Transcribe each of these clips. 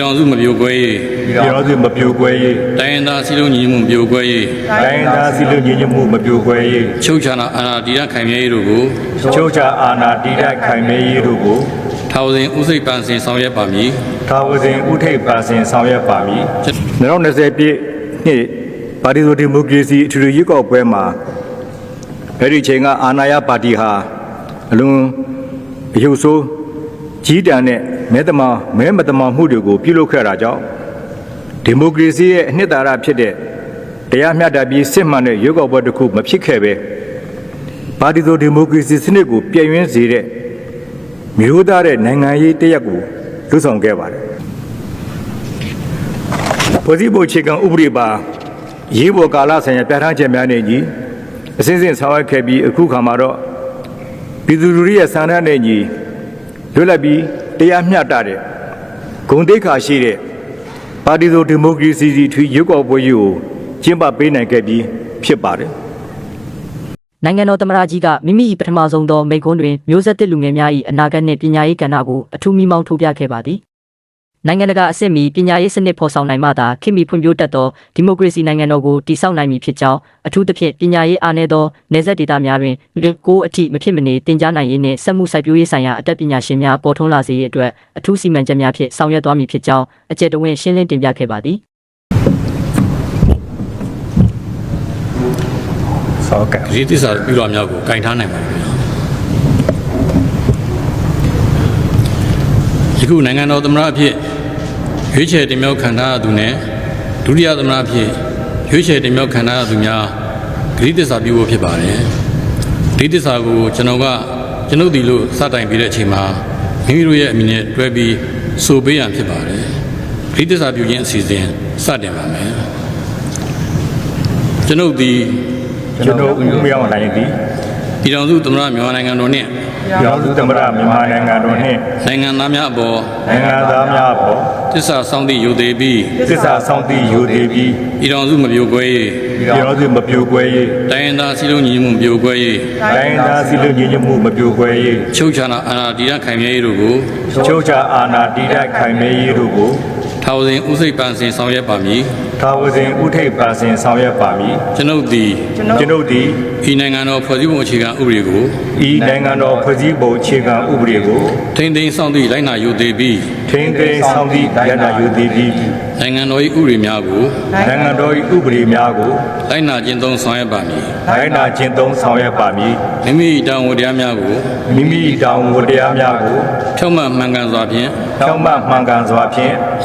ရောင်စုမပြိုကွဲရေးပြည်တော်စုမပြိုကွဲရေးတိုင်းရင်းသားစည်းလုံးညီညွတ်မှုမပြိုကွဲရေးတိုင်းရင်းသားစည်းလုံးညီညွတ်မှုမပြိုကွဲရေးချုပ်ချာအာဏာတည်တံ့ခိုင်မြဲရေးတို့ကိုချုပ်ချာအာဏာတည်တံ့ခိုင်မြဲရေးတို့ကိုထာဝစဉ်ဥစိတ်ပန်ဆင်ဆောင်ရွက်ပါမည်ထာဝစဉ်ဥထိပ်ပန်ဆင်ဆောင်ရွက်ပါမည်2020ပြည့်နှစ်ပါတီဒီမိုကရေစီအထွေထွေရွေးကောက်ပွဲမှာအဲ့ဒီချိန်ကအာဏာရပါတီဟာအလွန်အယုဆိုးကြီးတန်းတဲ့မဲမတမာမှုတွေကိုပြုလုပ်ခဲ့တာကြောင့်ဒီမိုကရေစီရဲ့အနှစ်သာရဖြစ်တဲ့တရားမျှတပြီးစစ်မှန်တဲ့ရွေးကောက်ပွဲတစ်ခုမဖြစ်ခဲ့ပဲပါတီဒီမိုကရေစီစနစ်ကိုပြည့်ဝစေတဲ့မျိုးသားတဲ့နိုင်ငံရေးတရက်ကိုလှုပ်ဆောင်ခဲ့ပါတယ်ဖွဲ့စည်းပုံအခြေခံဥပဒေပါရေးပေါ်ကာလဆိုင်ရာပြဋ္ဌာန်းချက်များနဲ့ညီအစဉ်စဉ်ဆောင်ရွက်ခဲ့ပြီးအခုခါမှာတော့ပြည်သူလူထုရဲ့ဆန္ဒနဲ့ညီလွတ်လပ်ပြီးတရားမျှတတဲ့ဂုဏ်သိက္ခာရှိတဲ့ပါတီဒီမိုကရေစီထွေရွေးကောက်ပွဲကြီးကိုကျင်းပပေးနိုင်ခဲ့ပြီးဖြစ်ပါတယ်နိုင်ငံတော်သမ္မတကြီးကမိမိပထမဆုံးသောမိန့်ခွန်းတွင်မျိုးဆက်သစ်လူငယ်များ၏အနာဂတ်နှင့်ပညာရေးကဏ္ဍကိုအထူးမိမောင်းထိုးပြခဲ့ပါသည်နိုင်ငံတကာအဆင့်မီပညာရေးစနစ်ဖော်ဆောင်နိုင်မှသာခေတ်မီဖွံ့ဖြိုးတတ်သောဒီမိုကရေစီနိုင်ငံတော်ကိုတည်ဆောက်နိုင်မည်ဖြစ်ကြောင်းအထူးသဖြင့်ပညာရေးအားနည်းသောနယ်စပ်ဒေသများတွင်ကိုအထိမဖြစ်မနေတင်ကြားနိုင်ရေးနှင့်စက်မှုစိုက်ပျိုးရေးဆိုင်ရာအတတ်ပညာရှင်များပေါ်ထွန်းလာစေရေးအတွက်အထူးစီမံချက်များဖြင့်ဆောင်ရွက်သွားမည်ဖြစ်ကြောင်းအကျယ်တဝင့်ရှင်းလင်းတင်ပြခဲ့ပါသည်ဟုတ်ကဲ့ဒီသစ္စာပြုတော်များကိုဂင်ထားနိုင်ပါမယ်ယခုနိုင်ငံတော်သမ္မတအဖြစ်ရွေးချယ်တင်မြှောက်ခံထားရသူနဲ့ဒုတိယသမ္မတအဖြစ်ရွေးချယ်တင်မြှောက်ခံထားရသူများဂရိသစ္စာပြုဖို့ဖြစ်ပါတယ်ဒီသစ္စာကိုကျွန်ုပ်ဒီလို့စတိုင်ပြီးတဲ့အချိန်မှာမိမိတို့ရဲ့အမိနဲ့တွဲပြီးဆိုပေးရန်ဖြစ်ပါတယ်ဂရိသစ္စာပြုခြင်းအစီအစဉ်စတင်ပါမယ်ကျွန်ုပ်ဦးမြောင်နိုင်သည်ပြည်ထောင်စုသမ္မတမြန်မာနိုင်ငံတော်နှင့်ပြည်ထောင်စုသမ္မတမြန်မာနိုင်ငံတော်နှင့်နိုင်ငံသားများအပေါ်သစ္စာစောင့်သည့်ယူသေးပြီးပြည်ထောင်စုမပြိုကွဲရေးတိုင်းရင်းသားစည်းလုံးညီညွတ်မှုမပြိုကွဲရေးချုပ်ချာအာဏာတည်တံ့ခိုင်မြဲရေးတို့ကိုထာဝစဉ်ဥစိတ်ပန်ဆင်ဆောင်ရွက်ပါမည်ကျွန်ုပ်သည်ဤနိုင်ငံတော်ဖွဲ့စည်းပုံအခြေခံဥပဒေကိုထိန်းသိမ်းစောင့်သည့်လိုက်နာယူသေးပြီးနိုင်ငံတော်၏ဥပဒေများကိုလိုက်နာကျင့်သုံးဆောင်ရွက်ပါမည်မိမိတောင်းဝတရားများကိုဖြောင့်မတ်မှန်ကန်စွာဖြင့်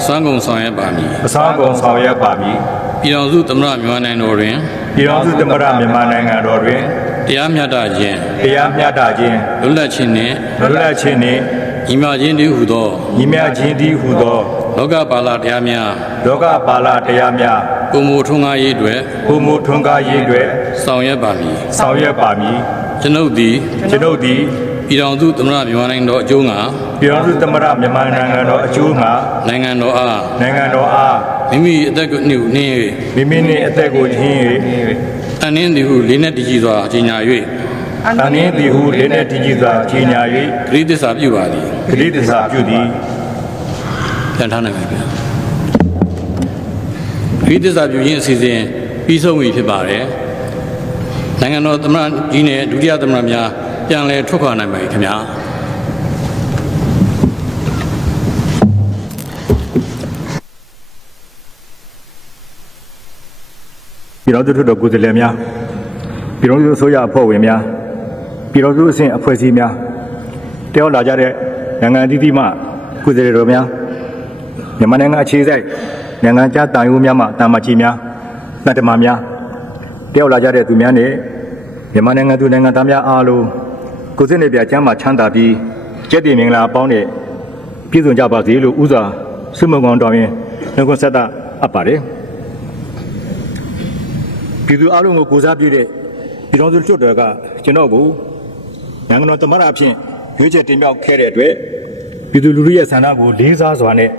စွမ်းကုန်ဆောင်ရွက်ပါမည်ပြည်ထောင်စုသမ္မတမြန်မာနိုင်ငံတော်တွင်တရားမျှတခြင်းလွတ်လပ်ခြင်းနှင့်ညီမျှခြင်းတည်းဟူသောလောကပါလတရားများပုံမူထွန်းကားရေးအတွက်ဆောင်ရွက်ပါမည်ကျွန်ုပ်သည်ပြည်ထောင်စုသမ္မတမြန်မာနိုင်ငံတော်အကျိုးငှာနိုင်ငံတော်အားမိမိအသက်ကိုနှင့်၍အနှင်းသည်ဟုလေးနက်တည်ကြည်စွာကြီးညာ၍ဂရိသစ္စာပြုပါသည်ပြန်ထားနိုင်ပါဗျာဂရိသစ္စာပြုခြင်းအစီအစဉ်ပြီးဆုံးပြီဖြစ်ပါတယ်နိုင်ငံတော်သမ္မတကြီးနဲ့ဒုတိယသမ္မတများပြန်လည်ထွက်ခွာနိုင်ပါပြီခင်ဗျာပြည်တော်စုထုတော်ကိုယ်စားလှယ်များပြည်တော်စုအစိုးရအဖွဲ့ဝင်များပြည်တော်စုအဆင့်အဖွဲ့အစည်းများတယောက်လာကြတဲ့နိုင်ငံအသီးသီးမှကိုယ်စားလှယ်တော်များမြန်မာနိုင်ငံအခြေစိုက်နိုင်ငံခြားတာဝန်များမှတာမကြီးများတန်တမာများတယောက်လာကြတဲ့သူများနဲ့မြန်မာနိုင်ငံသူနိုင်ငံသားများအားလုံးကိုယ်စစ်နေပြချမ်းမှာချမ်းသာပြီးကျက်တည်မင်္ဂလာအပေါင်းနဲ့ပြည့်စုံကြပါစေလို့ဥစွာဆုမွန်ကောင်းတောင်းရင်နှုတ်ဆက်တာအပ်ပါတယ်ပြည်သူအလုံးကိုကိုစားပြုတဲ့ပြည်တော်စုလွှတ်တော်ကကျွန်တော်ကိုနိုင်ငံတော်သမ္မတအဖြစ်ရွေးချယ်တင်မြှောက်ခဲ့တဲ့အတွက်ပြည်သူလူထုရဲ့ဆန္ဒကိုလေးစားစွာနဲ့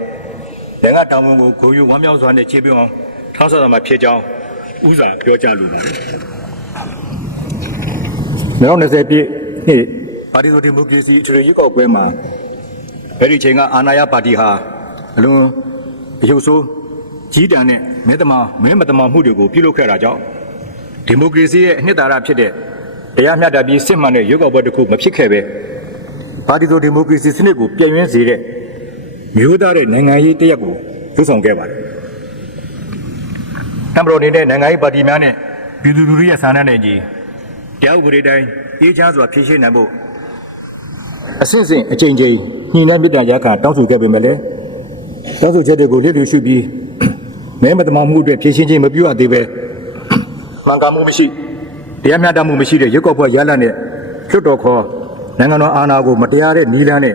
နိုင်ငံတောင်ဝန်ကိုဂုဏ်ယူဝမ်းမြောက်စွာနဲ့ခြေပြုံအောင်ထောက်ဆတော်မှာဖြစ်ကြောင်းဥစွာပြောကြားလိုပါတယ်2020ပြည့်နှစ်ပါတီဒီမိုကရေစီအထွေထွေရွေးကောက်ပွဲမှာအဲဒီချိန်ကအာဏာရပါတီဟာအလွန် အယုတ်ဆိုးကြီးတန်းနဲ့မဲမတမာမှုတွေကိုပြုလုပ်ခဲ့တာကြောင့်ဒီမိုကရေစီရဲ့အနှစ်သာရဖြစ်တဲ့တရားမျှတပြီးစစ်မှန်တဲ့ရွေးကောက်ပွဲတစ်ခုမဖြစ်ခဲ့ပဲပါတီစုံဒီမိုကရေစီစနစ်ကိုပြည့်ဝစေတဲ့မျိုးသားတဲ့နိုင်ငံရေးတရက်ကိုထူဆောင်ခဲ့ပါတယ်တမတော်အနေနဲ့နိုင်ငံရေးပါတီများနဲ့ပြည်သူလူထုရဲ့ဆန္ဒနဲ့ကြီးတရားဥပဒေတိုင်းအေးချမ်းစွာဖြည့်ရှင်းနိုင်ဖို့အစဉ်စဉ်အကြိမ်ကြိမ်ညှိနှိုင်းမြစ်တာရခါတောင်းဆိုခဲ့ပေမဲ့လည်းတောင်းဆိုချက်တွေကိုလျှလျှရှုပြီးမဲမတမာမှုအတွက်ဖြည့်ရှင်းခြင်းမပြုအပ်သေးပဲမှန်ကန်မှုမရှိတရားမျှတမှုမရှိတဲ့ရွေးကောက်ပွဲရလဒ်နဲ့လွှတ်တော်ခေါ်နိုင်ငံတော်အာဏာကိုမတရားတဲ့နည်းလမ်းနဲ့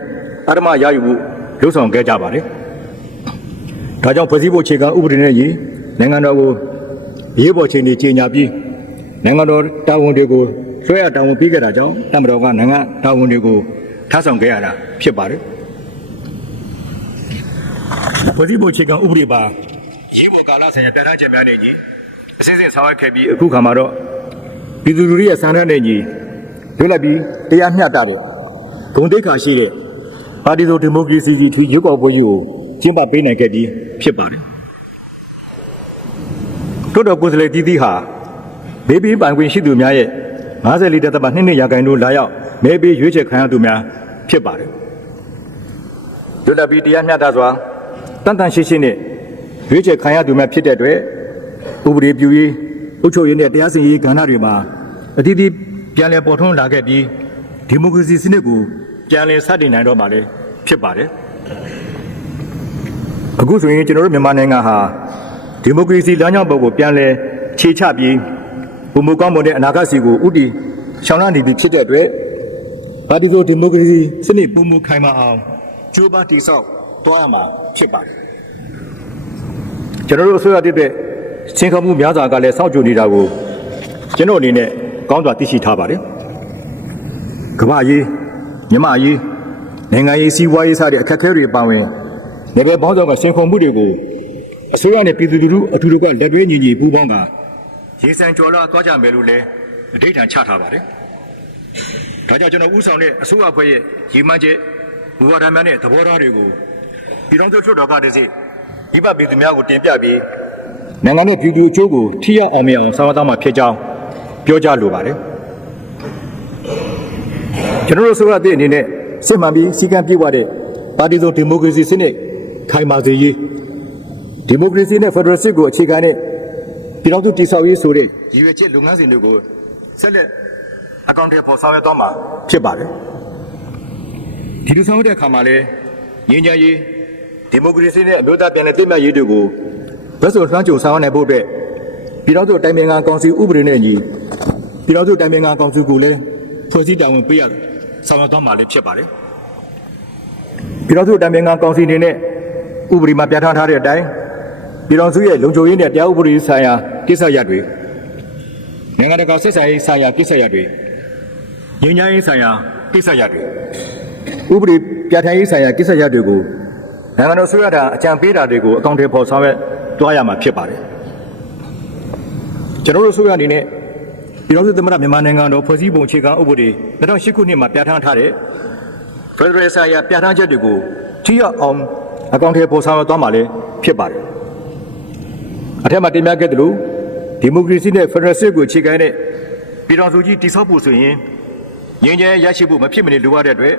အဓမ္မရယူမှုလှုံ့ဆော်ခဲ့ကြပါတယ်။ဒါကြောင့်ဖွဲ့စည်းပုံအခြေခံဥပဒေနဲ့ညီနိုင်ငံတော်ကိုရေးပေါ်ချိန်တွေကြီးညာပြီးနိုင်ငံတော်တာဝန်တွေကိုလွှဲအပ်တာဝန်ပေးခဲ့တာကြောင့်တမတော်ကနိုင်ငံတာဝန်တွေကိုထမ်းဆောင်ခဲ့ရတာဖြစ်ပါတယ်။ဖွဲ့စည်းပုံအခြေခံဥပဒေပါရေးပေါ်ကာလဆိုင်ရာပြဋ္ဌာန်းချက်များနဲ့ညီအစစ်အစစ်ဆောင်ရွက်ခဲ့ပြီးအခုခါမှာတော့ပြည်သူလူထုရဲ့ဆန္ဒနဲ့ညီလွတ်လပ်ပြီးတရားမျှတတဲ့ဂုဏ်သိက္ခာရှိတဲ့ပါတီစုံဒီမိုကရေစီကြီးထွေရွေးကောက်ပွဲကြီးကိုကျင်းပပေးနိုင်ခဲ့ပြီးဖြစ်ပါတယ်။တို့တော်ကိုယ်စားလှယ်တီးသီးဟာမဲပေးပိုင်ခွင့်ရှိသူများရဲ့54.2% လာရောက်မဲပေးရွေးချယ်ခံရသူများဖြစ်ပါတယ်။လွတ်လပ်ပြီးတရားမျှတစွာတန်တန်ရှင်းရှင်းနဲ့ရွေးချယ်ခံရသူများဖြစ်တဲ့အတွက်ဥပဒေပြုရေးအုပ်ချုပ်ရေးနဲ့တရားစီရင်ရေးကဏ္ဍတွေမှာအသီးသီးပြန်လည်ပေါ်ထွန်းလာခဲ့ပြီးဒီမိုကရေစီစနစ်ကိုပြန်လည်စတင်နိုင်တော့မှလည်းဖြစ်ပါတယ်အခုဆိုရင်ကျွန်တော်တို့မြန်မာနိုင်ငံဟာဒီမိုကရေစီလမ်းကြောင်းပေါ်ကိုပြန်လည်ခြေချပြီးပုံမကောင်းမွန်တဲ့အနာဂတ်စီကိုဥတီရှောင်လန်းနေပြီဖြစ်တဲ့အတွက်ပါတီကိုဒီမိုကရေစီစနစ်ပုံမခိုင်မာအောင်ကြိုးပမ်းတည်ဆောက်တွားရမှာဖြစ်ပါတယ်ကျွန်တော်တို့အစိုးရတည်တဲ့ချင်းခမှုများစွာကလည်းစောင့်ကြိုနေတာကိုကျွန်တော်အနေနဲ့ကောင်းစွာသိရှိထားပါတယ်ကမ္ဘာရေးမြန်မာရေးနိုင်ငံရေးစီးပွားရေးစတဲ့အခက်အခဲတွေပါဝင်နေပဲပေါင်းစုံကစင်ခုံမှုတွေကိုအစိုးရနဲ့ပြည်သူလူထုအထူးတကွလက်တွဲညီညီပူးပေါင်းကရေစံကျော်လာသွားကြမယ်လို့လည်းအဓိဋ္ဌာန်ချထားပါတယ်ဒါကြောင့်ကျွန်တော်ဥဆောင်တဲ့အစိုးရအဖွဲ့ရဲ့ရည်မှန်းချက်မူဝါဒများနဲ့သဘောထားတွေကိုပြည်ထောင်စုလွှတ်တော်ကတည်းကဒီပပြည်သူများကိုတင်ပြပြီးနိုင်ငံရဲ့ပြည်သူအကျိုးကိုထိရောက်အောင်မြင်အောင်ဆောင်ရွက်သွားမှာဖြစ်ကြောင်းပြောကြားလိုပါတယ်ကျွန်တော်တို့ဆိုရတဲ့အနေနဲ့စစ်မှန်ပြီးစီကံပြည့်ဝတဲ့ပါတီစုံဒီမိုကရေစီစနစ်ခိုင်မာစေရေးဒီမိုကရေစီနဲ့ဖက်ဒရယ်စစ်ကိုအခြေခံတဲ့ပြည်တော်စုတည်ဆောက်ရေးဆိုတဲ့ရည်ရွယ်ချက်လုပ်ငန်းစဉ်တွေကိုဆက်လက်အကောင့်ထဲပေါ်ဆောင်ရွက်သွားမှာဖြစ်ပါတယ်ဒီလိုဆောင်ရွက်တဲ့အခါမှာလည်းငြိမ်းချမ်းရေးဒီမိုကရေစီနဲ့အမျိုးသားပြန်လည်တည်မြဲရေးတွေကိုဘက်စုံလွှမ်းခြုံဆောင်ရွက်နိုင်ဖို့အတွက်ပြည်တော်စုတိုင်ပင်ခံကောင်စီဥပဒေနဲ့ညီပြည်တော်စုတိုင်ပင်ခံကောင်စီကိုလည်းဖွဲ့စည်းတာဝန်ပေးရဆောင်ရွက်သွားမှာလည်းဖြစ်ပါတယ်ပြည်တော်စုတိုင်ပင်ခံကောင်စီအနေနဲ့ဥပဒေမှာပြဋ္ဌာန်းထားတဲ့အတိုင်းပြည်တော်စုရဲ့လုံခြုံရေးနဲ့တရားဥပဒေဆိုင်ရာကိစ္စရပ်တွေနိုင်ငံတကာဆက်ဆံရေးဆိုင်ရာကိစ္စရပ်တွေငြိမ်းချမ်းရေးဆိုင်ရာကိစ္စရပ်တွေဥပဒေပြဋ္ဌာန်းရေးဆိုင်ရာကိစ္စရပ်တွေကိုနိုင်ငံတော်ဆိုရတာအကြံပေးတာတွေကိုအကောင့်ထဲပေါ်ဆောင်ရွက်တွားရမှာဖြစ်ပါတယ်ကျွန်တော်တို့ဆိုရအနေနဲ့ပြည်တော်စုသမ္မတမြန်မာနိုင်ငံတော်ဖွဲ့စည်းပုံအခြေခံဥပဒေ2008ခုနှစ်မှာပြဋ္ဌာန်းထားတဲ့ဖက်ဒရယ်ဆိုင်ရာပြဋ္ဌာန်းချက်တွေကိုထိရောက်အောင်အကောင့်ထဲပေါ်ဆောင်ရွက်သွားမှာလည်းဖြစ်ပါတယ်အထက်မှာတင်ပြခဲ့သလိုဒီမိုကရေစီနဲ့ဖက်ဒရယ်စစ်ကိုအခြေခံတဲ့ပြည်တော်စုကြီးတည်ဆောက်ဖို့ဆိုရင်ငြိမ်းချမ်းရရှိဖို့မဖြစ်မနေလိုအပ်တဲ့အတွက်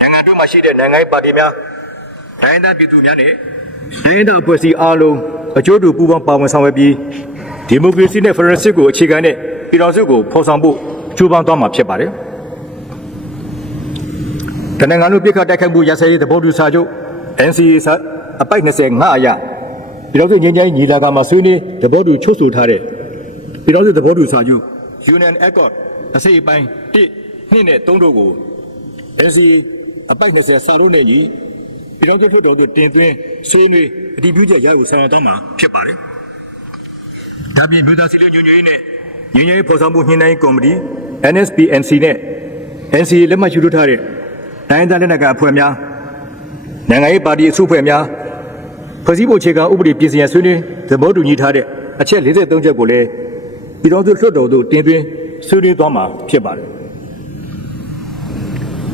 နိုင်ငံတွင်းမှာရှိတဲ့နိုင်ငံရေးပါတီများတိုင်းဒေသပြည်သူများနဲ့တိုင်းဒေသအဖွဲ့အစည်းအားလုံးအကျိုးတူပူးပေါင်းပါဝင်ဆောင်ရွက်ပြီးဒီမိုကရေစီနဲ့ဖက်ဒရယ်စစ်ကိုအခြေခံတဲ့ပြည်တော်စုကိုဖော်ဆောင်ဖို့ကြိုးပမ်းသွားမှာဖြစ်ပါတယ်တနင်္ဂနွေပြည်ခတ်တိုက်ခိုက်မှုရစရေးသဘောတူစာချုပ် NCA အပိုက်25အရပြည်တော်စုငြိမ်းချမ်းရေးညီလာခံမှာဆွေးနွေးသဘောတူချုပ်ဆိုထားတဲ့ပြည်တော်စုသဘောတူစာချုပ် Union Accord အစိပ်အပိုင်း1 2နဲ့3တို့ကို NCA အပိုက်20စာလုံးနဲ့ညီပြည်တော်စုလွှတ်တော်သို့တင်သွင်းဆွေးနွေးအတည်ပြုချက်ရယူဆောင်ရွက်သွားမှာဖြစ်ပါတယ်။ဒါပြင်မြို့သားစီလုံးညွှန်ရေးနဲ့ညီညွတ်ရေးဖော်ဆောင်မှုညှိနှိုင်းကော်မတီ NSPNC နဲ့ NCA လက်မှတ်ယူထားတဲ့တိုင်းဒေသလက်နက်ကိုင်အဖွဲ့များနိုင်ငံရေးပါတီအစုအဖွဲ့များဖွဲ့စည်းပုံအခြေခံဥပဒေပြင်ဆင်ရန်ဆွေးနွေးသဘောတူညီထားတဲ့အချက်43ချက်ကိုလည်းပြည်တော်စုလွှတ်တော်သို့တင်သွင်းဆွေးနွေးသွားမှာဖြစ်ပါတယ်။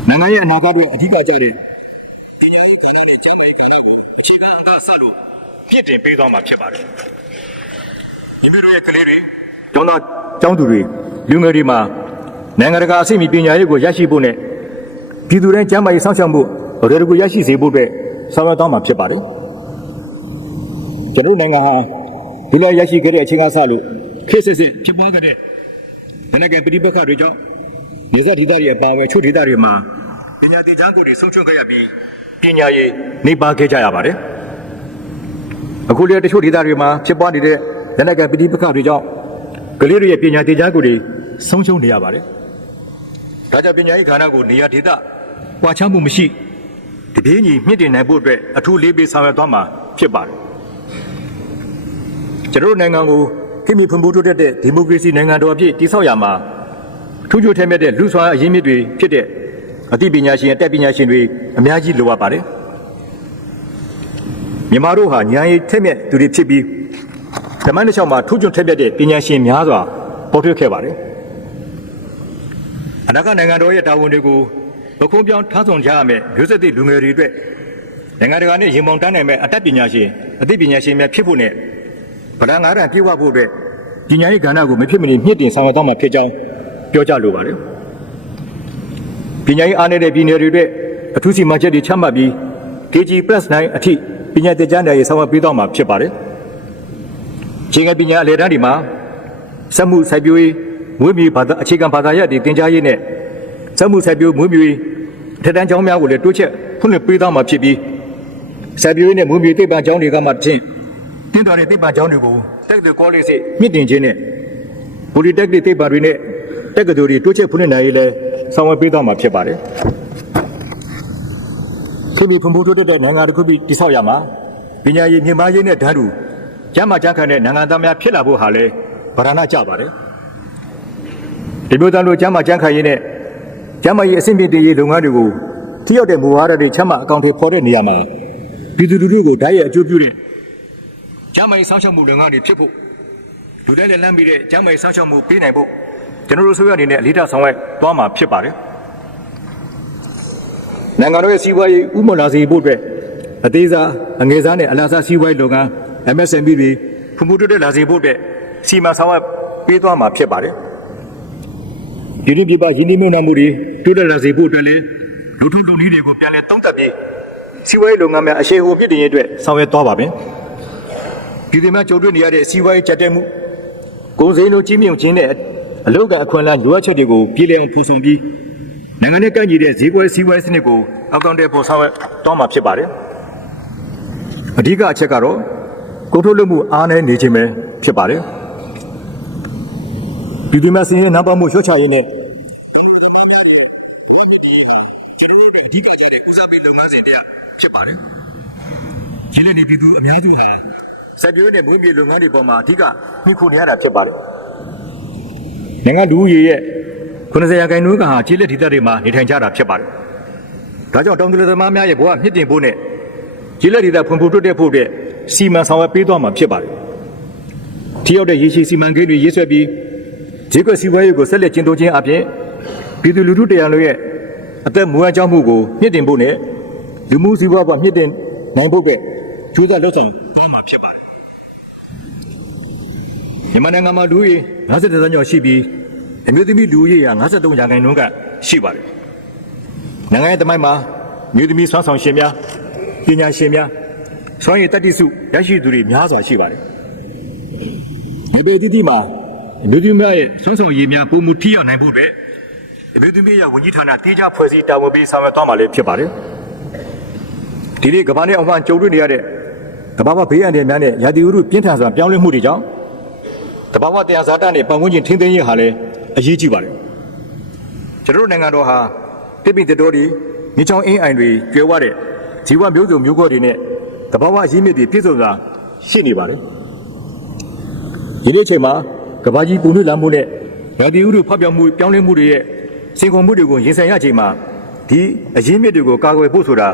နိုင်ငံရဲ့အနာဂတ်အတွက်အဓိကကျတဲ့ပြည်ထောင်စုကဏ္ဍနဲ့ကျန်းမာရေးကဏ္ဍကိုအခြေခံအ စလို့ပြစ်တင်ပေးသွားမှာဖြစ်ပါတယ်မိမိတို့ရဲ့ကလေးတွေကျောင်းသားကျောင်းသူတွေလူငယ်တွေမှာနိုင်ငံတကာအဆင့်မီပညာရေးကိုရရှိဖို့နဲ့ပြည်သူတိုင်းကျန်းမာရေးစောင့်ရှောက်မှုအရေတကူရရှိစေဖို့အတွက်ဆောင်ရွက်သွားမှာဖြစ်ပါတယ်ကျွန်တော်နိုင်ငံဟာဒီလိုရရှိခဲ့တဲ့အချိန်ကစလို့ခေတ်စစ်စစ်ဖြစ်ပွားခဲ့တဲ့နိုင်ငံပြည်ပခါတွေကြောင့်နေဆက်ဒေသတွေအပါအဝင်ချို့ဒေသတွေမှာပညာသင်ကြားကိုတွေဆုံးရှုံးခဲ့ရပြီးပညာရေးနှိပ်ပါခဲ့ကြရပါတယ်အခုလည်းတချို့ဒေသတွေမှာဖြစ်ပွားနေတဲ့နိုင်ငံပြည်ပခါတွေကြောင့်ကလေးတွေရဲ့ပညာသင်ကြားကိုတွေဆုံးရှုံးနေရပါတယ်ဒါကြောင့်ပညာရေးဌာနကိုနေရာဒေသပွားချမှုမရှိတပြေးညီမြင့်တင်နိုင်ဖို့အတွက်အထူးလေးပေးဆောင်ရွက်သွားမှာဖြစ်ပါတယ်ကျွန်တော်တို့နိုင်ငံကိုခေတ်မီဖွံ့ဖြိုးတိုးတက်တဲ့ဒီမိုကရေစီနိုင်ငံတော်အဖြစ်တည်ဆောက်ရမှာထူးခြားထက်မြက်တဲ့လူ့စွမ်းအရင်းမြစ်တွေဖြစ်တဲ့အသိပညာရှင်အတတ်ပညာရှင်တွေအများကြီးလိုအပ်ပါတယ်မြန်မာတို့ဟာဉာဏ်ရည်ထက်မြက်သူတွေဖြစ်ပြီးဓမ္မတစ်လျှောက်မှာထူးချွန်ထက်မြက်တဲ့ပညာရှင်များစွာပေါ်ထွက်ခဲ့ပါတယ်အနာဂတ်နိုင်ငံတော်ရဲ့တာဝန်တွေကိုပခုံးပြောင်းထားဆောင်ကြရမယ်မျိုးဆက်သစ်လူငယ်တွေအတွက်နိုင်ငံတကာနဲ့ရင်ပေါင်တန်းနိုင်မဲ့အတတ်ပညာရှင်အသိပညာရှင်များဖြစ်ဖို့နဲ့ဗလာငါးရန်ပြေဝဖို့အတွက်ပညာရေးကဏ္ဍကိုမဖြစ်မနေမြင့်တင်ဆောင်ရွက်သွားမှာဖြစ်ကြောင်းပြောကြားလိုပါတယ်ပညာရေးအားနည်းတဲ့ပြည်နယ်တွေအတွက်အထူးစီမံချက်တွေချမှတ်ပြီး KG+9 အထိပညာသင်ကြားနိုင်ရေးဆောင်ရွက်ပေးသွားမှာဖြစ်ပါတယ်ခြေငယ်ပညာအလယ်တန်းတွေမှာစက်မှုစိုက်ပျိုးရေးမွေးမြူဘာသာအခြေခံဘာသာရပ်တွေသင်ကြားရေးနဲ့စက်မှုစိုက်ပျိုးမွေးမြူရေးထက်တန်းကျောင်းများကိုလည်းတိုးချဲ့ဖွင့်လှစ်ပေးသွားမှာဖြစ်ပြီးစိုက်ပျိုးရေးနဲ့မွေးမြူရေးသိပ္ပံကျောင်းတွေကမှတင်တော်တဲ့သိပ္ပံကျောင်းတွေကိုတက္ကသိုလ်ကောလိပ်စစ်မြင့်တင်ခြင်းနဲ့ပိုလီတက်နစ်သိပ္ပံတွေနဲ့တက္ကသိုလ်တွေတိုးချဲ့ဖွင့်လှစ်နိုင်ရေးလည်းဆောင်ရွက်ပေးသွားမှာဖြစ်ပါတယ်ခေတ်မီဖွံ့ဖြိုးတိုးတက်တဲ့နိုင်ငံတစ်ခုပြည်တည်ဆောက်ရမှာပညာရေးမြင့်မားရေးနဲ့ဓာတ်တူကျန်းမာကြံ့ခိုင်တဲ့နိုင်ငံသားများဖြစ်လာဖို့ဟာလည်းဗရဏကြပါတယ်ဒီမျိုးသားတို့ကျန်းမာကြံ့ခိုင်ရေးနဲ့ကျန်းမာရေးအဆင့်မြင့်တည်ရေးလုပ်ငန်းတွေကိုထိရောက်တဲ့မူဝါဒတွေချမှတ်အကောင့်တွေဖော်တဲ့နေရာမှာပြည်သူလူထုကိုဓာတ်ရဲ့အကျိုးပြုတဲ့ကျန်းမာရေးစောင့်ရှောက်မှုလုပ်ငန်းတွေဖြစ်ဖို့လူတိုင်းလက်လန်းပြီးတဲ့ကျန်းမာရေးစောင့်ရှောက်မှုပေးနိုင်ဖို့ကျွန်တော်တို့ဆိုရအနေနဲ့အလေးထားဆောင်ရွက်သွားမှာဖြစ်ပါတယ်နိုင်ငံတော်ရဲ့စီးပွားရေးဥမ္မာလာစီဖို့အတွက်အသေးစားအငယ်စားနဲ့အလားစားစီးပွားရေးလုပ်ငန်း MSME တွေဖွံ့ဖြိုးတိုးတက်လာစေဖို့အတွက်စီမံဆောင်ရွက်ပေးသွားမှာဖြစ်ပါတယ်ဒီလိုပြပရင်းနှီးမြှုပ်နှံမှုတွေတိုးတက်လာစေဖို့အတွက်လည်းလူထုလူနည်းတွေကိုပြန်လည်သုံးသပ်ပြီးစီးပွားရေးလုပ်ငန်းများအရှိန်အဟုန်မြင့်တင်ရေးအတွက်ဆောင်ရွက်သွားပါမယ်ဒီဒီမှာကြုံတွေ့နေရတဲ့စီးပွားရေးကျပ်တဲ့မှုကုန်စည်နှုန်းကြီးမြင့်ခြင်းနဲ့အလုပ်ကအခွင့်အလမ်းလိုအပ်ချက်တွေကိုပြည်လည်အောင်ဖော်ဆောင်ပြီးနိုင်ငံနဲ့ကန့်ညီတဲ့ဈေးကွက်စီးပွားရေးစနစ်ကိုအကောင့်တွေပေါ်ဆောင်ရွက်သွားမှာဖြစ်ပါတယ်အဓိကအချက်ကတော့ကုန်ထုတ်လုပ်မှုအားနည်းနေခြင်းပဲဖြစ်ပါတယ်ပြည်သူများစည်ရင်နောက်ပေါမှုလျှော့ချရေးနဲ့အဓိကကျတဲ့ဦးစားပေးလုပ်ငန်းစဉ်တွေကဖြစ်ပါတယ်ရင်းနှီးနေပြည်သူအများစုဟာစိုက်ပျိုးရေးနဲ့မွေးမြူလုပ်ငန်းတွေပေါ်မှာအဓိကမှီခိုနေရတာဖြစ်ပါတယ်နိုင်ငံလူဦးရေရဲ့90%ရာခိုင်နှုန်းကဟာကျေးလက်ဒေသတွေမှာနေထိုင်ကြတာဖြစ်ပါတယ်ဒါကြောင့်တောင်သူလယ်သမားများရဲ့ဘဝမြင့်တင်ဖို့နဲ့ကျေးလက်ဒေသဖွံ့ဖြိုးတိုးတက်ဖို့အတွက်စီမံဆောင်ရွက်ပေးသွားမှာဖြစ်ပါတယ်ထိရောက်တဲ့ရေရှည်စီမံကိန်းတွေရေးဆွဲပြီးဈေးကွက်စီးပွားရေးကိုဆက်လက်ကျင့်သုံးခြင်းအပြင်ပြည်သူလူထုတရားလုံးရဲ့အသက်မွေးဝမ်းကြောင်းမှုကိုမြင့်တင်ဖို့နဲ့လူမှုစီးပွားဘဝမြင့်တင်နိုင်ဖို့အတွက်ကြိုးစားလုပ်ဆောင်သွားမှာဖြစ်ပါတယ်မြန်မာနိုင်ငံမှာလူဦးရေ50သန်းကျော်ရှိပြီးအမျိုးသမီးလူဦးရေ53% ရာခိုင်နှုန်းကရှိပါတယ်နိုင်ငံရဲ့တမိုင်းမှာမြို့သမီးဆွမ်းဆောင်ရှင်များပညာရှင်များစွမ်းရည်တတ္တိစုရရှိသူတွေများစွာရှိပါတယ်ဒီပေတိတိမှာမြို့သမီးများရဲ့ဆွမ်းဆောင်ရည်များပုံမှုထိရောက်နိုင်ဖို့အတွက်မြို့သမီးရဲ့ဝန်ကြီးဌာနတေးကြဖွဲ့စည်းတာဝန်ပေးဆောင်ရွက်သွားမှာလည်းဖြစ်ပါတယ်ဒီနေ့ကမ္ဘာနဲ့အမှန်ကြုံတွေ့နေရတဲ့ကမ္ဘာဘေးအန္တရာယ်များနဲ့ရာသီဥတုပြင်းထန်စွာပြောင်းလဲမှုတွေကြောင့်ကမ္ဘာတရားဇာတနဲ့ပတ်ဝန်းကျင်ထိန်းသိမ်းရေးဟာလည်းအရေးကြီးပါတယ်ကျွန်တော်တို့နိုင်ငံတော်ဟာတစ်ပိတော်တွေမြေချောင်းအင်းအိုင်တွေကျွဲဝတဲ့ဇီဝမျိုးစုံမျိုးကောတွေနဲ့ကမ္ဘာဝရင်းမြစ်တွေပြည့်စုံစွာရှိနေပါတယ်ဒီနေ့ချိန်မှာကမ္ဘာကြီးပူနွေးလာမှုနဲ့ရာသီဥတုဖောက်ပြန်မှုပြောင်းလဲမှုတွေရဲ့စင်ကုန်မှုတွေကိုရင်ဆိုင်ရချိန်မှာဒီအရင်းမြစ်တွေကိုကာကွယ်ဖို့ဆိုတာ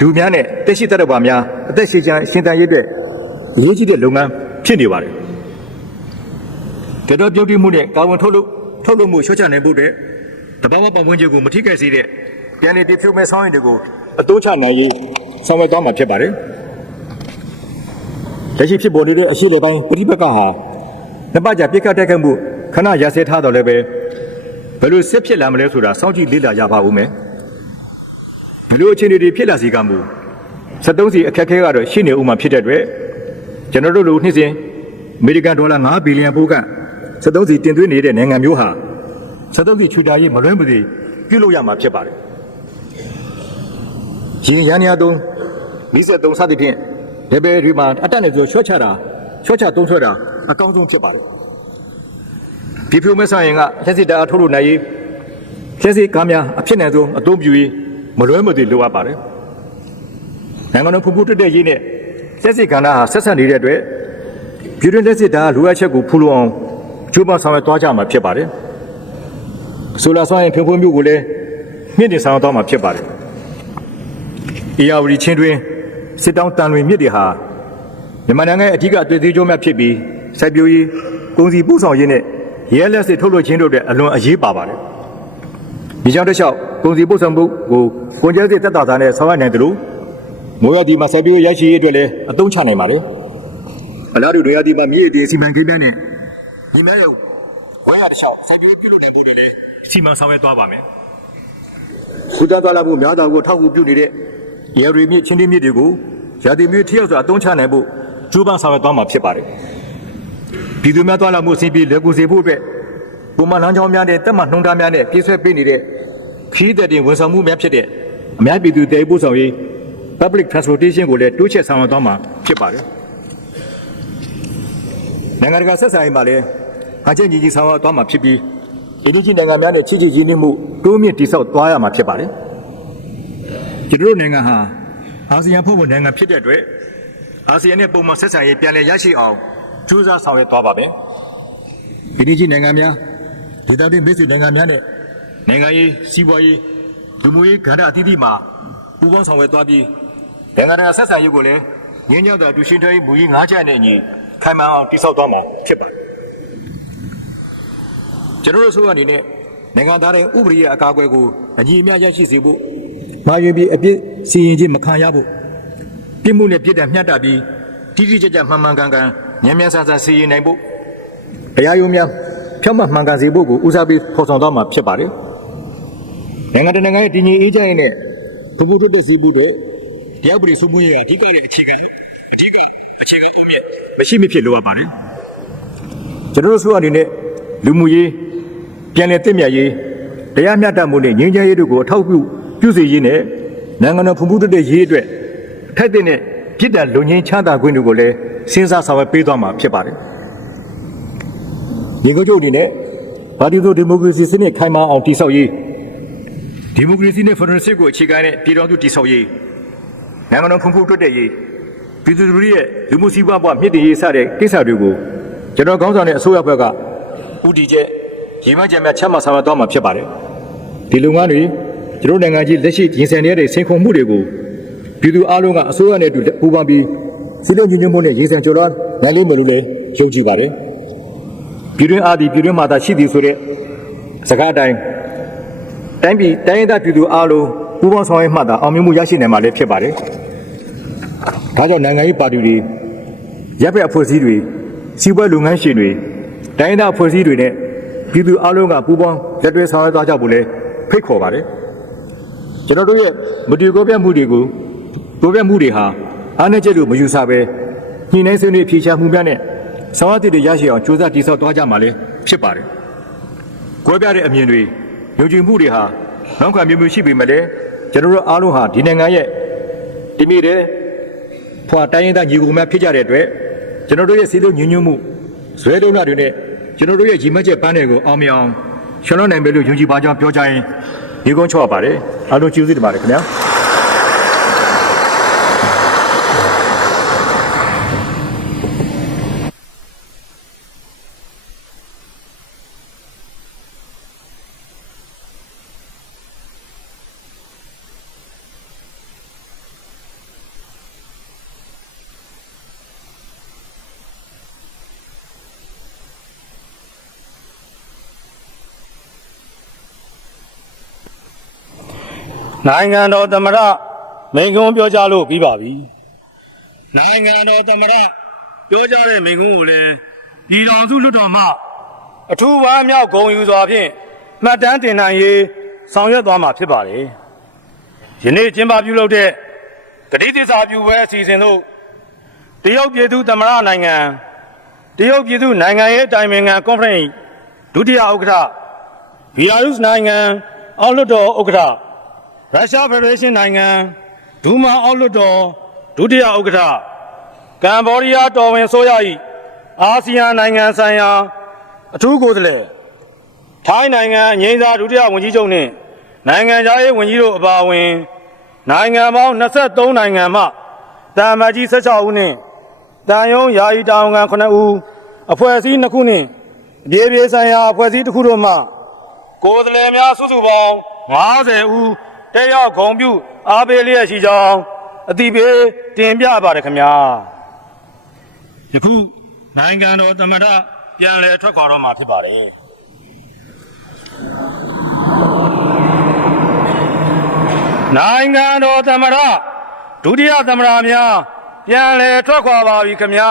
လူများနဲ့တက်ရှိတတ်တော်များအသက်ရှင်တန်ရေးအတွက်အရေးကြီးတဲ့လုပ်ငန်းဖြစ်နေပါတယ်တော်ပြုတ်တိမှုနဲ့ကာဝန်းထုတ်လုပ်မှုလျှော့ချနိုင်ဖို့အတွက်တဘာဝပတ်ဝန်းကျင်ကိုမထိခိုက်စေတဲ့ပြန်လည်တည်ဖြိုးမဲ့ဆောင်းရင်တွေကိုအသုံးချနိုင်ရေးဆောင်ရွက်သွားမှာဖြစ်ပါတယ် လက်ရှိဖြစ်ပေါ်နေတဲ့အရှိလေပိုင်းပဋိပက္ခဟာနှစ်ပတ်ကြာပြစ်ခတ်တိုက်ခိုက်မှုခဏရစဲထားတော့လည်းပဲဘယ်လိုစစ်ဖြစ်လာမလဲဆိုတာစောင့်ကြည့်လေ့လာရပါဦးမယ်ဒီလိုအခြေအနေတွေဖြစ်လာစီကမူ73စီအခက်အခဲကတော့ရှိနေဦးမှာဖြစ်တဲ့အတွက်ကျွန်တော်တို့လိုနှစ်စဉ်အမေရိကန်ဒေါ်လာ9ဘီလီယံပိုးက73စီတင်သွင်းနေတဲ့နိုင်ငံမျိုးဟာ73စီချွေတာရေးမလွဲမသွေပြုလုပ်ရမှာဖြစ်ပါတယ်ရင်ရန်ရသုံး53စသဖြင့်လေဘယ်ဒီမှာအတက်နဲ့ဆိုချွတ်ချသုံးဆွဲတာအကောင်းဆုံးဖြစ်ပါတယ်ဒီဖြိုမဲ့ဆိုင်ရင်ကလက်စစ်တာထုတ်လို့နိုင်ရေးလက်စစ်ကားများအဖြစ်နဲ့ဆုံးအသုံးပြုရေးမလွဲမသွေလိုအပ်ပါတယ်နိုင်ငံတော်ဖူဖူတက်တဲ့ရေးနဲ့လက်စစ်ကဏ္ဍဟာဆက်ဆက်နေတဲ့အတွက်ပြည်တွင်းလက်စစ်တာလိုအပ်ချက်ကိုဖူလုံအောင်ကျိုးပဆောင်ရွက်သွားကြမှာဖြစ်ပါတယ်ဆိုလာဆိုင်ရင်ဖွံ့ဖြိုးမှုကိုလည်းမြင့်တင်ဆောင်သွားမှာဖြစ်ပါတယ်အေယာဝတီချင်းတွင်စစ်တောင်းတန်လွင်မြစ်တွေဟာမြန်မာနိုင်ငံရဲ့အဓိကအသွေးသေးကျိုးများဖြစ်ပြီးစိုက်ပျိုးရေးကုန်စည်ပို့ဆောင်ရေးနဲ့ရဲလက်စစ်ထုတ်လုပ်ခြင်းတို့တဲ့အလွန်အရေးပါပါတယ်ဒီကြောင့်တစ်လျှောက်ကုန်စည်ပို့ဆောင်မှုကိုကုန်ကျစရိတ်သက်သာတာနဲ့ဆောင်ရွက်နိုင်တယ်လို့မိုးရသည်မှာစိုက်ပျိုးရရှိရေးအတွက်လည်းအသုံးချနိုင်ပါတယ်အလားတူတွေရသည်မှာမြေတီစီမံကိန်းများနဲ့ဒီများရဲ့ဝဲရတစ်လျှောက်စိုက်ပျိုးပြုလုပ်တဲ့ပုံတွေလည်းစီမံဆောင်ရွက်သွားပါမယ်ကုသသွားလာဖို့များစွာကိုထောက်ကူပြုနေတဲ့ရဲရီမြစ်ချင်းတင်းမြစ်တွေကိုရာသီမျိုးထိရောက်စွာအသုံးချနိုင်ဖို့ကျိုးပန်းဆောင်ရွက်သွားမှာဖြစ်ပါတယ်ပြည်သူများသွားလာမှုအဆင်ပြေလွယ်ကူစေဖို့အတွက်ပုံမှန်လမ်းကြောင်းများနဲ့တက်မှနှုံထားများနဲ့ပြည့်စွက်ပေးနေတဲ့ခရီးသည်တင်ဝန်ဆောင်မှုများဖြစ်တဲ့အများပြည်သူတည်ပို့ဆောင်ရေး public transportation ကိုလည်းတိုးချဲ့ဆောင်ရွက်သွားမှာဖြစ်ပါတယ်နိုင်ငံတကာဆက်ဆံရေးမှာလည်းအကျဉ်းကြီးဆောင်ရွက်သွားမှာဖြစ်ပြီးအင်ဒီဂျီနိုင်ငံများနဲ့ချစ်ချစ်ရင်းနှီးမှုတိုးမြင့်တည်ဆောက်သွားရမှာဖြစ်ပါတယ်ကျွန်တော်တို့နိုင်ငံဟာအာဆီယံဖွဲ့ဝင်နိုင်ငံဖြစ်တဲ့အတွက်အာဆီယံနဲ့ပုံမှန်ဆက်ဆံရေးပြန်လည်ရရှိအောင်ကြိုးစားဆောင်ရွက်သွားပါမယ်အင်ဒီဂျီနိုင်ငံများဒေသတွင်းမိတ်ဆွေနိုင်ငံများနဲ့နိုင်ငံရေးစီးပွားရေးလူမှုရေးကဏ္ဍအသီးသီးမှာပူးပေါင်းဆောင်ရွက်သွားပြီးနိုင်ငံတကာဆက်ဆံရေးကိုလည်းငြင်းညောက်တာတူရှင်းထွေးမူကြီး၅ချက်နဲ့အညီခိုင်မာအောင်တည်ဆောက်သွားမှာဖြစ်ပါတယ်ကျွန်တော်တို့ဆိုအနေနဲ့နိုင်ငံသားတိုင်းဥပဒေရဲ့အကာအကွယ်ကိုအညီအမျှရရှိစေဖို့မာယွေပြီးအပြစ်စီရင်ခြင်းမခံရဖို့ပြစ်မှုနဲ့ပြစ်ဒဏ်မျှတပြီးတိတိကျကျမှန်မှန်ကန်ကန်မြန်မြန်ဆန်ဆန်စီရင်နိုင်ဖို့တရားရုံးများဖြောင့်မတ်မှန်ကန်စေဖို့ကိုဦးစားပေးဖော်ဆောင်သွားမှာဖြစ်ပါတယ်နိုင်ငံတကာနိုင်ငံရဲ့တည်ငြိမ်အေးချမ်းရေးနဲ့ဖွံ့ဖြိုးတိုးတက်စေဖို့အတွက်တရားဥပဒေစိုးမိုးရေးအဓိကအခြေခံပုံမြင့်မရှိမဖြစ်လိုအပ်ပါတယ်ကျွန်တော်တို့ဆိုအနေနဲ့လူမှုရေးပြန်လည်တည်မြဲရေးတရားမျှတမှုနဲ့ငြိမ်းချမ်းရေးတို့ကိုအထောက်အကူပြုစေရေးနဲ့နိုင်ငံတော်ဖွံ့ဖြိုးတိုးတက်ရေးအတွက်ထိုက်တဲ့ပြည်ထောင်လုံငင်းချမ်းသာခွင့်တို့ကိုလည်းစဉ်းစားဆောင်ရွက်ပေးသွားမှာဖြစ်ပါတယ်ဒီကုတ်ချုပ်အနေနဲ့ပါတီသို့ဒီမိုကရေစီစနစ်ခိုင်မာအောင်တည်ဆောက်ရေးဒီမိုကရေစီနဲ့ဖက်ဒရယ်စစ်ကိုအခြေခံတဲ့ပြည်ထောင်စုတည်ဆောက်ရေးနိုင်ငံတော်ဖွံ့ဖြိုးတိုးတက်ရေးပြည်သူတွေရဲ့လူမှုစီးပွားဘဝမြင့်တင်ရေးစတဲ့ကိစ္စတွေကိုကျွန်တော်ခေါင်းဆောင်တဲ့အစိုးရဘက်ကဦးတည်ချက်ရည်မှန်းချက်များချမှတ်ဆောင်ရွက်သွားမှာဖြစ်ပါတယ်ဒီလုပ်ငန်းတွေကျွန်တော်နိုင်ငံကြီးလက်ရှိရင်ဆိုင်နေတဲ့စိန်ခေါ်မှုတွေကိုပြည်သူအလုံးကအစိုးရနဲ့အတူပူးပေါင်းပြီးစီးလုံးညီညွတ်မှုနဲ့ရင်ဆိုင်ကြိုးစားနိုင်လိမ့်မယ်လို့လည်းယုံကြည်ပါတယ်ပြည်တွင်းအားသည်ပြည်တွင်းမှာသာရှိသည်ဆိုတဲ့စကားအတိုင်းတိုင်းပြည်တိုင်းရင်းသားပြည်သူအလုံးပူးပေါင်းဆောင်ရွက်မှသာအောင်မြင်မှုရရှိနိုင်မှာလည်းဖြစ်ပါတယ်ဒါကြောင့်နိုင်ငံရေးပါတီတွေရပ်ဘက်အဖွဲ့အစည်းတွေစီးပွားလုပ်ငန်းရှင်တွေတိုင်းရင်းသားအဖွဲ့အစည်းတွေနဲ့ပြည်သူအလုံးကပူးပေါင်းလက်တွဲဆောင်ရွက်သွားကြဖို့လည်းဖိတ်ခေါ်ပါတယ်ကျွန်တော်တို့ရဲ့မတူကွဲပြားမှုတွေဟာအားနည်းချက်လို့မယူဆပဲညှိနှိုင်းဆွေးနွေးဖြေရှာမှုများနဲ့ဆောင်ရွက်တဲ့ရရှိအောင်ကြိုးစားတည်ဆောက်သွားကြမှာလည်းဖြစ်ပါတယ်ကွဲပြားတဲ့အမြင်တွေယုံကြည်မှုတွေဟာနောက်ခံမျိုးရှိပေမဲ့လည်းကျွန်တော်တို့အားလုံးဟာဒီနိုင်ငံရဲ့ဒီမိတဲ့ဖွာတိုင်းရင်းသားညီကိုများဖြစ်ကြတဲ့အတွက်ကျွန်တော်တို့ရဲ့စီးလုံးညီညွတ်မှုဇွဲတုံးတာတွေနဲ့ကျွန်တော်တို့ရဲ့ရည်မှန်းချက်ပန်းတွေကိုအောင်မြင်အောင်ရှင်းလင်းနိုင်မယ်လို့ယုံကြည်ပါကြောင်းပြောကြရင်ဒီကုန်းချော့ပါတယ်အားလုံးကျေးဇူးတင်ပါတယ်ခင်ဗျာနိုင်ငံတော်သမ္မတမိန့်ခွန်းပြောကြားလို့ပြီးပါပြီနိုင်ငံတော်သမ္မတ ပြောကြတဲ့မိန့်ခွန်းကိုလည်းပြည်တော်စုလွှတ်တော်မှအထူးဝမ်းမြောက်ဂုဏ်ယူစွာဖြင့်မှတ်တမ်းတင်နိုင်ရေးဆောင်ရွက်သွားမှာဖြစ်ပါတယ်။ယနေ့ကျင်းပပြုလုပ်တဲ့ဂတိသစ္စာပြုပွဲအစီအစဉ်သို့တရုတ်ပြည်သူ့သမ္မတနိုင်ငံတရုတ်ပြည်သူ့နိုင်ငံရေးအတိုင်ပင်ခံကွန်ဖရင့်ဒုတိယဥက္ကဋ္ဌဘီလာရုစ်နိုင်ငံအောက်လွှတ်တော်ဥက္ကဋ္ဌရုရှားဖက်ဒရေးရှင်းနိုင်ငံဒူးမာအောက်လွှတ်တော်ဒုတိယဥက္ကဋ္ဌကမ္ဘောဒီးယားတော်ဝင်ဆိုရ၏အာဆီယံနိုင်ငံဆိုင်ရာအထူးကိုယ်စားလှယ်ထိုင်းနိုင်ငံငြိမ်းစားဒုတိယဝန်ကြီးချုပ်နှင့်နိုင်ငံခြားရေးဝန်ကြီးတို့အပါအဝင်နိုင်ငံပေါင်း23နိုင်ငံမှတာမန်ကြီး16ဦးနှင့်တန်ယုံယာယီတာဝန်ခံ9ဦးအဖွဲ့အစည်း2ခုနှင့်အပြည်ပြည်ဆိုင်ရာအဖွဲ့အစည်းတစ်ခုတို့မှကိုယ်စားလှယ်များစုစုပေါင်း50ဦးတက်ရောက်ဂုဏ်ပြုအားပေးလျက်ရှိကြောင်းအသိပေးတင်ပြပါတယ်ခင်ဗျာယခုနိုင်ငံတော်သမ္မတပြန်လည်ထွက်ခွာတော့မှာဖြစ်ပါတယ်နိုင်ငံတော်သမ္မတဒုတိယသမ္မတများပြန်လည်ထွက်ခွာပါပြီခင်ဗျာ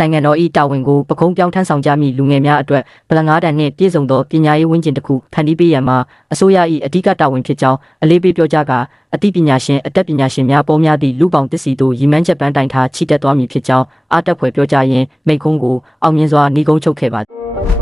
နိုင်ငံတော်၏တာဝန်ကိုပခုံးပြောင်းထမ်းဆောင်ကြမည့်လူငယ်များအတွက်ဗလငါးတန်နှင့်ပြည့်စုံသောပညာရေးဝန်းကျင်တစ်ခုဖန်တီးပေးရန်မှာအစိုးရ၏အဓိကတာဝန်ဖြစ်ကြောင်းအလေးပေးပြောကြားကာအသိပညာရှင်အတတ်ပညာရှင်များပေါ်များသည့်လူပောင်သစ်စီတို့ရည်မှန်းချက်ပန်းတိုင်ထားချီတက်သွားမည်ဖြစ်ကြောင်းအားတက်ဖွယ်ပြောကြားရင်းမိန့်ခွန်းကိုအောင်မြင်စွာနှီးကုန်းချုပ်ခဲ့ပါသည်